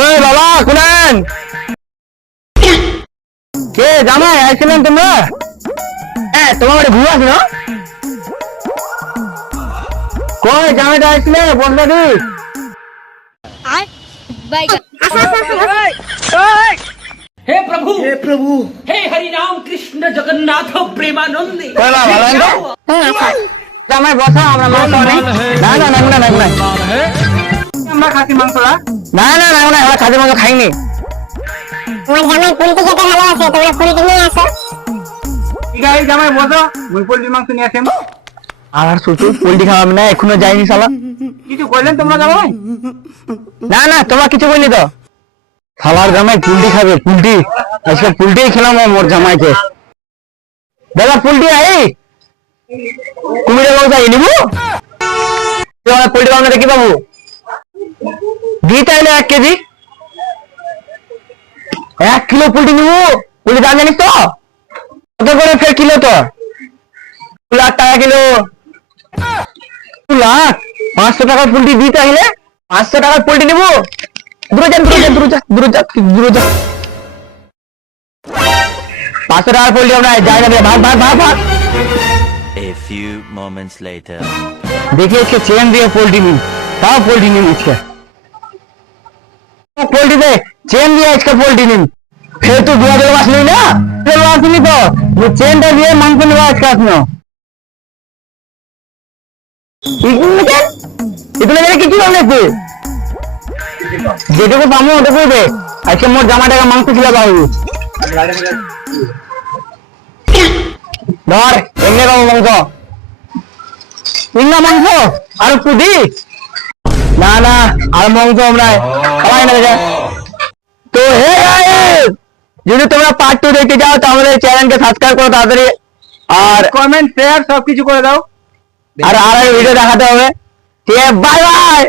ওই বাবা শুনেন, কে জামাই আসছিলেন তোমরা? হ্যাঁ, তোমার বাড়ি ঘুরে আসো না? কই জামাইটা আসছিলে বলবে দি? हे प्रभु हे हरि राम कृष्ण जगन्नाथ प्रेमानंद জামাই বসা, আমরা মাংস নেই। না না না না না আমরা খাসি মাংস না না না না না আমরা খাসি মাংস খাইনি। তোমার জামাই পোল্ট্রি খেতে ভালোবাসে, তোমরা পোল্ট্রি নিয়ে আসো। ঠিক আছে জামাই বসো, মুই পোল্ট্রি মাংস নিয়ে আসেন। আর শ্বশুর পোল্ট্রি খাওয়াবে না, এখনো যায়নি শালা। কিছু বললেন তোমরা জামাই? না না তোমরা কিছু বললি তো? শালার জামাই পোল্ট্রি খাবে, পোল্ট্রি আজকে পোল্ট্রি খেলাম মোর জামাইকে। দাদা পোল্ট্রি আই কুমিরে বাবু যাই নিবো পোল্ট্রি বাবু দেখি বাবু দি তাইলে 1 কেজি 1 কিলো পোল্ট্রি নিবো। পোল্ট্রি দাম জানিস তো কত করে ফের কিলো? তো 2 লাখ টাকা কিলো। 2 লাখ 500 টাকার পোল্ট্রি দিতে হলে 500 টাকার পোল্ট্রি নিবো। দূরে যান 500 টাকার পোল্ট্রি আমরা যাই না, ভাগ ভাগ ভাগ ভাগ। A few moments later. देखिए इसके चेन दिए पोल्ट्री में, कहा पोल्ट्री नहीं इसका पोल्ट्री पे चेन दिया इसका पोल्ट्री में। फिर तू दुआ जगह नहीं ना नहीं तो वो चेन दे दिए मांग नहीं हुआ इसका अपना इतने मेरे कितनी होने थे যেটুকু পাবো ওটুকুই দে। আজকে মোট জামা টাকা মাংস ছিল বাবু, ধর এমনি পাবো মাংস। ইন্না মাংস আর পুদি না না আর মাংস আমরা খাওয়াই না। তো হে গাইস, যদি তোমরা পার্ট 2 দেখতে চাও তাহলে চ্যানেলকে সাবস্ক্রাইব করো তাড়াতাড়ি, আর কমেন্ট শেয়ার সবকিছু করে দাও। আর ভিডিও দেখাতে হবে। ঠিক আছে, বাই বাই।